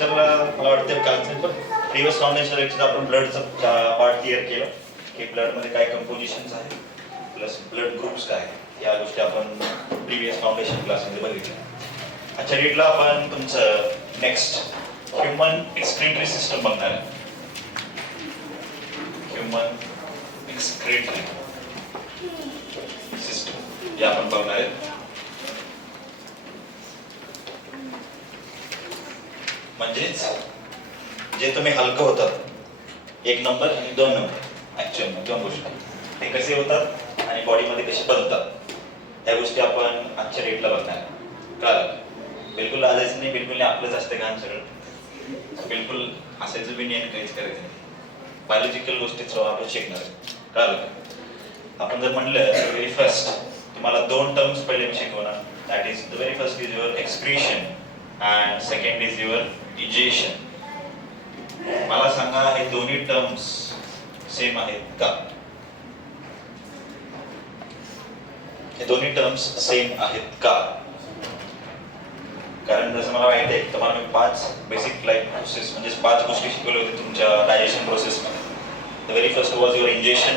लेक्चरला मला वाटतं कालचं पण प्रिव्हियस फाउंडेशन लेक्चर आपण ब्लडचा पार्ट क्लिअर केलं की ब्लडमध्ये काय कंपोजिशन्स आहे प्लस ब्लड ग्रुप्स काय आहे या गोष्टी आपण प्रिव्हियस फाउंडेशन क्लासमध्ये बघितल्या. आजच्या डेटला आपण तुमचं नेक्स्ट ह्युमन एक्सक्रीटरी सिस्टम बघणार आहे. ह्युमन एक्सक्रीटरी सिस्टम हे आपण बघणार आहे. म्हणजेच जे तुम्ही हलकं होतात 1 नंबर आणि 2 नंबर ऍक्च्युअल दोन गोष्टी ते कसे होतात आणि बॉडीमध्ये कसे बनतात त्या गोष्टी आपण आजच्या डेटला बघणार. कळलं? बिलकुल लाजायचं नाही, बिलकुल नाही, आपलंच असतं काम सगळं, बिलकुल असायचं बी नाही आणि काहीच करायचं नाही. बायोलॉजिकल गोष्टीच आपण शिकणार आहे. कळलं? आपण जर म्हणलं व्हेरी फर्स्ट तुम्हाला 2 टर्म्स पहिले मी शिकवणार. That is the very first is your excretion and second is your egestion. मला सांगा हे दोन्ही टर्म्स सेम आहेत का? हे दोन्ही टर्म्स सेम आहेत का? कारण जसं मला माहिती आहे तुम्हाला मी 5 बेसिक लाईफ प्रोसेस म्हणजे 5 गोष्टी शिकवल्या होत्या तुमच्या डायजेशन प्रोसेसमध्ये. The very first was your ingestion,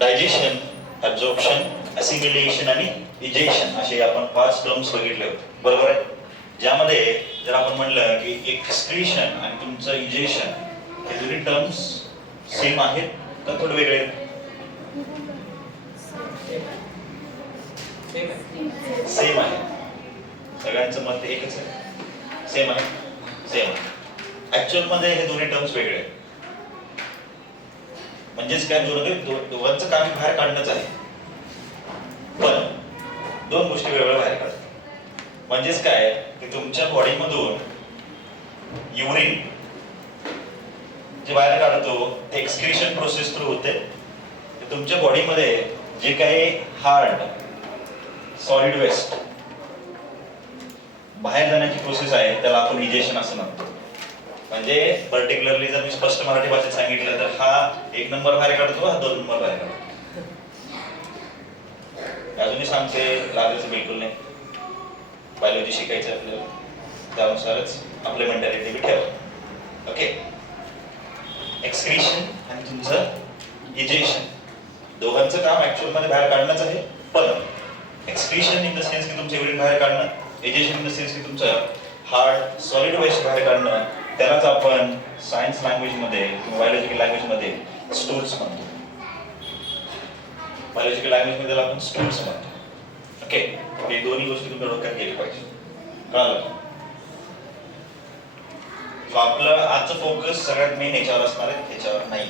digestion, absorption, assimilation आणि इजेशन असे आपण 5 टर्म्स बघितले होते. बरोबर आहे? ज्यामध्ये जर आपण म्हणलं की एक्सक्रीशन आणि तुमचं इजेशन हे दोन्ही टर्म्स सेम आहेत का थोडे वेगळे आहेत? सेम आहे. सगळ्यांचं मत एकच आहे, सेम आहे, सेम आहे. ऍक्च्युअल मध्ये हे दोन्ही टर्म्स वेगळे आहेत. म्हणजेच काय दोघांचं काम बाहेर काढणंच आहे पण 2 गोष्टी वेगवेगळ्या बाहेर काढतात. म्हणजेच काय की तुमच्या बॉडीमधून युरिन जे बाहेर काढतो ते एक्सक्रीशन प्रोसेस थ्रू होते. तुमच्या बॉडीमध्ये जे काही हार्ड सॉलिड वेस्ट बाहेर जाण्याची प्रोसेस आहे त्याला आपण इजेशन असं म्हणतो. म्हणजे पर्टिक्युलरली जर मी स्पष्ट मराठी भाषेत सांगितलं तर हा 1 नंबर बाहेर काढतो, हा 2 नंबर बाहेर काढतो. अजूनही सांगते, लागायचं बिलकुल नाही. बायोलॉजी शिकायचं आपल्याला, त्यानुसारच आपली मेंटॅलिटी बी ठेवा. ओके? एक्सक्रीशन आणि तुमचं इजेशन दोघांचं काम ऍक्च्युअल मध्ये बाहेर काढणंच आहे. पण एक्सक्रीशन इन द सेन्स की तुमचं युरिन बाहेर काढणं, इजेशन इन द सेन्स की तुमचं हार्ड सॉलिड वेस्ट बाहेर काढणं, त्यालाच आपण सायन्स लँग्वेज मध्ये किंवा बायोलॉजिकल लँग्वेज मध्ये स्टूल्स म्हणतो. बायोलॉजिकल लँग्वेज मध्ये आपण स्टूल्स म्हणतो. ओके? हे दोन्ही गोष्टी तुमच्या डोक्यात गेली पाहिजे. कळलं? सो आपलं आजचं फोकस सगळ्यात मेन याच्यावर असणार आहे, त्याच्यावर नाही.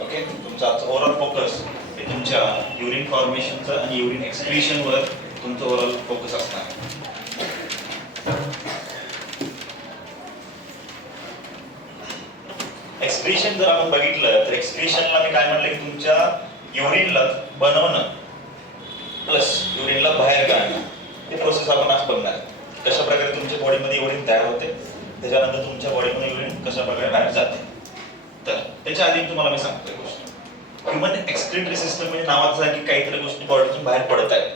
ओके? तुमचा आजचा ओव्हरऑल फोकस हे तुमच्या युरिन फॉर्मेशनचं आणि युरिन एक्सक्रीशनवर तुमचं ओव्हरऑल फोकस असणार आहे. एक्सक्रीशन जर आपण बघितलं तर एक्सक्रीशनला मी काय म्हणलं की तुमच्या युरिनला बनवणं प्लस युरिनला बाहेर काढणं हे प्रोसेस आपण आज बघणार आहे. कशा प्रकारे तुमच्या बॉडीमध्ये युरिन तयार होते, त्याच्यानंतर तुमच्या बॉडीमध्ये युरिन कशा प्रकारे बाहेर जाते. तर त्याच्या आधी तुम्हाला मी सांगतोय गोष्ट, ह्युमन एक्सक्रीटरी सिस्टम म्हणजे नावाचं आहे की काहीतरी गोष्टी बॉडीतून बाहेर पडत आहेत.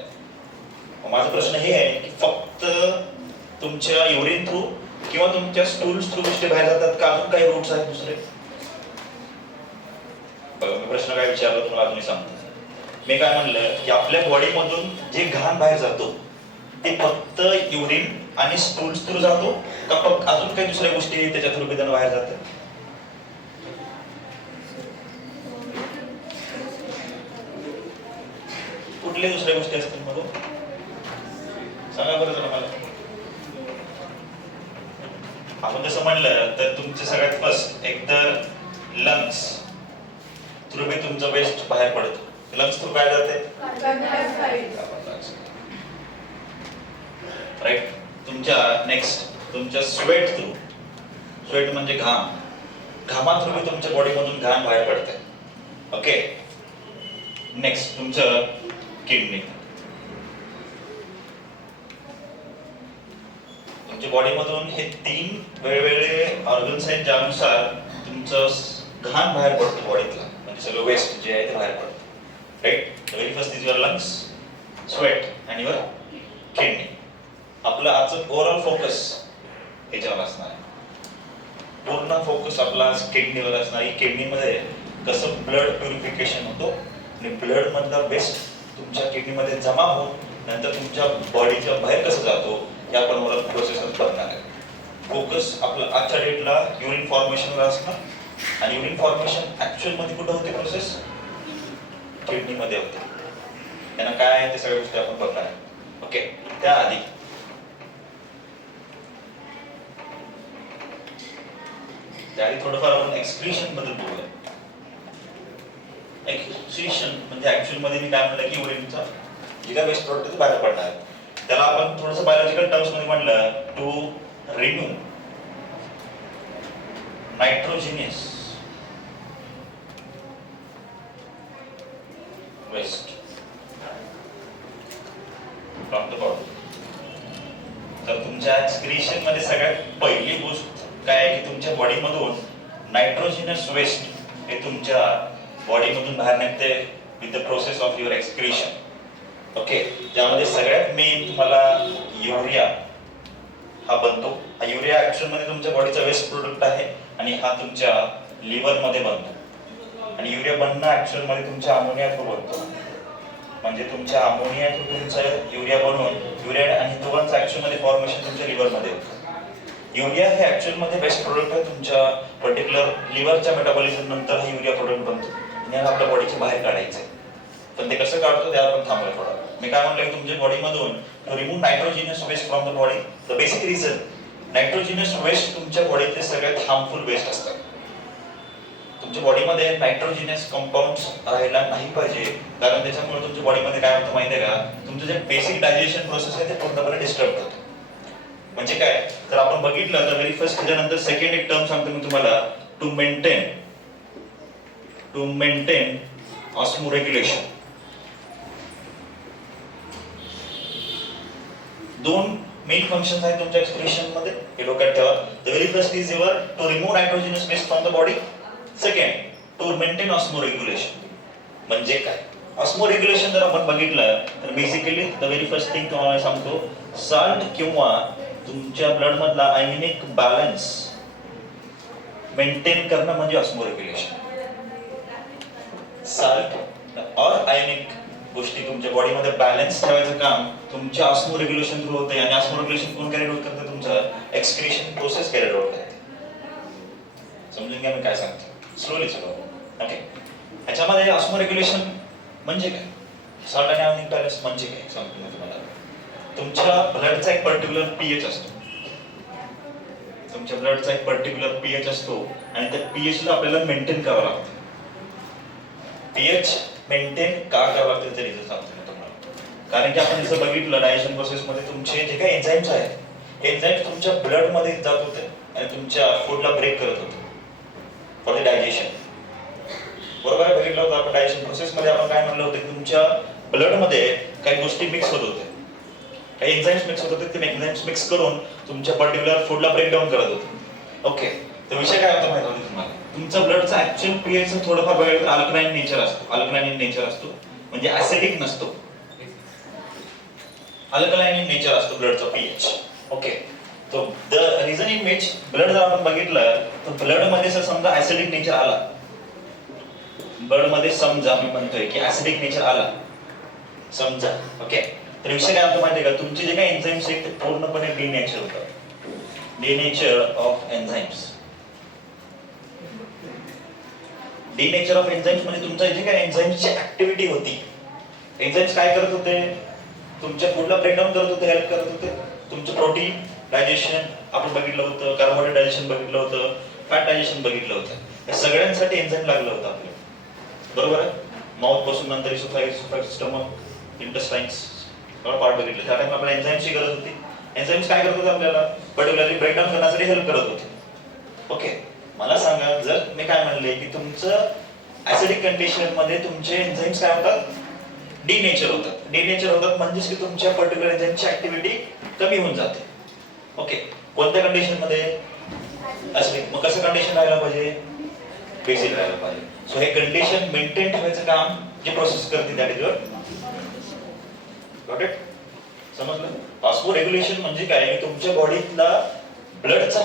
माझा प्रश्न हे आहे की फक्त तुमच्या युरिन थ्रू किंवा तुमच्या स्टूल्स थ्रू गोष्टी बाहेर जातात का अजून काही रूट्स आहेत दुसरे? बघा मी प्रश्न काय विचारला तुम्हाला अजूनही सांगतो. मी काय म्हणलं की आपल्या बॉडीमधून जे घाण बाहेर जातो ते फक्त युरिन आणि स्टूल्स थ्रू जातो का अजून काही दुसऱ्या गोष्टी त्याच्या थ्रू त्यानं बाहेर जातात? कुठल्या दुसऱ्या गोष्टी असतील मग सांगा बरं जरा मला. आपण जसं म्हणलं तर तुमचे सगळ्यात फर्स्ट एकतर लंग्स थ्रू बी तुमचं वेस्ट बाहेर पडतो. लंग्स थ्रू काय जाते? राईट. तुमच्या नेक्स्ट तुमच्या स्वेट थ्रू, स्वेट म्हणजे घाम, घामा थ्रू बी तुमच्या बॉडीमधून घाम बाहेर पडते. ओके? नेक्स्ट तुमचं किडनी. तुमच्या बॉडीमधून हे 3 वेगवेगळे ऑर्गन्स आहेत ज्यानुसार तुमचं घाण बाहेर पडतो बॉडीतला, म्हणजे सगळं वेस्ट जे आहे ते बाहेर पडतं. Right? The very first is your lungs, sweat and your kidney. आपलं आजचं ओव्हरऑल फोकस ह्याच्यावर असणार आहे. पूर्ण फोकस आपला किडनीवर असणार आहे. किडनीमध्ये कसं ब्लड प्युरिफिकेशन होतो आणि ब्लड मधला वेस्ट तुमच्या किडनीमध्ये जमा होऊन नंतर तुमच्या बॉडीच्या बाहेर कसं जातो या आपण वर प्रोसेसच बघणार आहे. फोकस आपला आजच्या डेटला युरिन फॉर्मेशनवर असणार आणि युरिन फॉर्मेशन ऍक्च्युअल मध्ये कुठं होते प्रोसेस? किडनीमध्ये होते. त्यांना काय आहे ते सगळ्या गोष्टी आपण बघणार आहे. ओके, त्याआधी थोडंफार आपण एक्सक्रीशन बद्दल बोलूया. एक्सक्रीशन म्हणजे ऍक्च्युअल मध्ये मी काय म्हणलं की युरिनचा जे काय वेस्ट प्रोडक्ट बाहेर पडणार आहे त्याला आपण थोडंसं बायोलॉजिकल टर्म्स मध्ये म्हणलं to remove nitrogenous waste from the body. तर तुमच्या एक्सक्रीशन मध्ये सगळ्यात पहिली गोष्ट काय आहे की तुमच्या बॉडीमधून नायट्रोजिनस वेस्ट हे तुमच्या बॉडीमधून बाहेर निघते with the process of your excretion. Okay, त्यामध्ये सगळ्यात मेन तुम्हाला युरिया हा बनतो. हा युरिया ऍक्च्युअल मध्ये तुमच्या बॉडीचा वेस्ट प्रोडक्ट आहे आणि हा तुमच्या लिव्हर मध्ये बनतो. आणि युरिया बनणं ऍक्च्युअल मध्ये तुमच्या अमोनिया थ्रू बनतो. म्हणजे तुमच्या अमोनिया थ्रू तुमचं युरिया बनवून युरिया आणि दोघांचं ऍक्च्युअल मध्ये फॉर्मेशन तुमच्या लिव्हर मध्ये होतं. युरिया हे ऍक्च्युअल मध्ये वेस्ट प्रोडक्ट आहे तुमच्या पर्टिक्युलर लिव्हरच्या मेटाबॉलिझम नंतर हा युरिया प्रोडक्ट बनतो आणि याला आपल्या बॉडीच्या बाहेर काढायचं आहे. पण ते कसं काढतो त्यावर आपण थांबलो थोडा. मी काय म्हटलं की तुमच्या बॉडीमधून to remove nitrogenous waste from the body. The basic reason nitrogenous waste तुमच्या बॉडीतले सगळ्यात हार्मफुल वेस्ट असतात. तुमच्या बॉडीमध्ये नायट्रोजिनस कंपाऊंड्स राहायला नाही पाहिजे कारण त्याच्यामुळे तुमच्या बॉडीमध्ये काय होतं माहिती आहे का, तुमचं जे बेसिक डायजेशन प्रोसेस आहे ते पूर्णपणे डिस्टर्ब होतं. म्हणजे काय तर आपण बघितलं तर व्हेरी फर्स्ट त्याच्यानंतर सेकंड एक टर्म सांगतो मी तुम्हाला टू मेंटेन ऑस्मोरेग्युलेशन. दोन मेन फंक्शन्स आहेत तुमच्या एक्सक्रीशन मध्ये हे डोक्यात ठेवा. The very first is your to remove nitrogenous waste from the body. Second to maintain osmoregulation. म्हणजे काय ऑस्मोरेग्युलेशन जर आपण बघितलं तर basically the very first thing तुम्हाला सांगतो सॉल्ट किंवा तुमच्या ब्लड मधला आयनिक बॅलन्स मेंटेन करणं म्हणजे ऑस्मोरेग्युलेशन. सॉल्ट और आयनिक गोष्टी तुमच्या बॉडीमध्ये बॅलन्स ठेवायचं काम तुमच्या ऑस्मोरेग्युलेशन थ्रू होते आणि ऑस्मोरेग्युलेशन कोण कॅरी आउट करतं? तुमचं एक्सक्रीशन प्रोसेस कॅरी आउट करते. समजून घ्या मी काय सांगतो स्लोली. ओके, ह्याच्यामध्ये ऑस्मोरेग्युलेशन म्हणजे काय, सॉल्ट आणि आयनिक बॅलन्स म्हणजे काय सांगतो मी तुम्हाला. तुमच्या ब्लडचा एक पर्टिक्युलर पीएच असतो. तुमच्या ब्लडचा एक पर्टिक्युलर पीएच असतो आणि त्या पीएच ला आपल्याला मेंटेन करावं लागतं. पीएच मेंटेन का करावं लागतं ते रिझन सांगतो मी तुम्हाला. कारण की आपण जसं बघितलं डायजेशन प्रोसेस मध्ये तुमचे जे काही एन्झाईम्स आहेत एन्झाईम्स तुमच्या ब्लड मध्ये जात होते आणि तुमच्या फूडला ब्रेक करत होते फॉर द डायजेशन. बरोबर आहे, बघितलं होतं आपण डायजेशन प्रोसेस मध्ये आपण काय म्हणलं होतं की तुमच्या ब्लड मध्ये काही गोष्टी मिक्स होत होते, काही एन्झाईम्स मिक्स होत होते. ते एन्झाईम्स मिक्स करून तुमच्या पर्टिक्युलर फूडला ब्रेक डाऊन करत होते. ओके, तर विषय काय होता माहिती होता तुम्हाला, तुमच्या ब्लडचा ऍक्च्युअल पीएच थोडंफार बघायला तर अल्कलाइन नेचर असतो. अल्कलाइन नेचर असतो म्हणजे ऍसिडिक नसतो. अल्कलाइन नेचर असतो ब्लडचा पीएच. ओके, तो the reason in which blood जर आपण बघितलं तर ब्लड मध्ये जर समजा ऍसिडिक नेचर आला, ब्लड मध्ये समजा मी म्हणतोय की ऍसिडिक नेचर आला समजा. ओके, तर विषय काय होतो माहिती आहे का, तुमचे जे काही एन्झाईम्स आहेत ते पूर्णपणे डिनेचर होतात. Denature of enzymes. Denature of enzymes म्हणजे तुमच्या जे काही एन्झाईम्सची ऍक्टिव्हिटी होती, एन्झाईम्स काय करत होते, तुमच्या फूडला ब्रेकडाऊन करत होते, हेल्प करत होते. तुमचं प्रोटीन डायजेशन आपण बघितलं होतं, कार्बोहायड्रेट डायजेशन बघितलं होतं, फॅट डायजेशन बघितलं होतं. या सगळ्यांसाठी एन्झाईम लागलं होतं आपल्याला. बरोबर आहे, माउथ पासून नंतर इसोफॅगस, स्टमक, इंटेस्टाइन्स पार्ट बघितलं. त्या टाइमला आपल्याला एन्झाईमची गरज होती. एन्झाईम्स काय करत होते, आपल्याला पर्टिक्युलरली ब्रेकडाऊन करण्यासाठी हेल्प करत होते. ओके, मला सांगा जर मी काय म्हणले की तुमचं ऍसिडिक कंडिशन मध्ये तुमचे एन्झाईम्स काय होतात, डिनेचर होतात. डिनेचर होतात म्हणजेच की तुमच्या पर्टिक्युलर एन्झाईमची ऍक्टिव्हिटी कमी होऊन जाते. ओके, कोणत्या कंडिशन मध्ये, ऍसिडिक. मग कसं कंडिशन राहायला पाहिजे, बेसिक राहायला पाहिजे. सो हे कंडिशन मेंटेन ठेवायचं काम जे प्रोसेस करते that is your got it. समजलं? ऑस्मोरेग्युलेशन म्हणजे काय, तुमच्या बॉडीतला ब्लडचा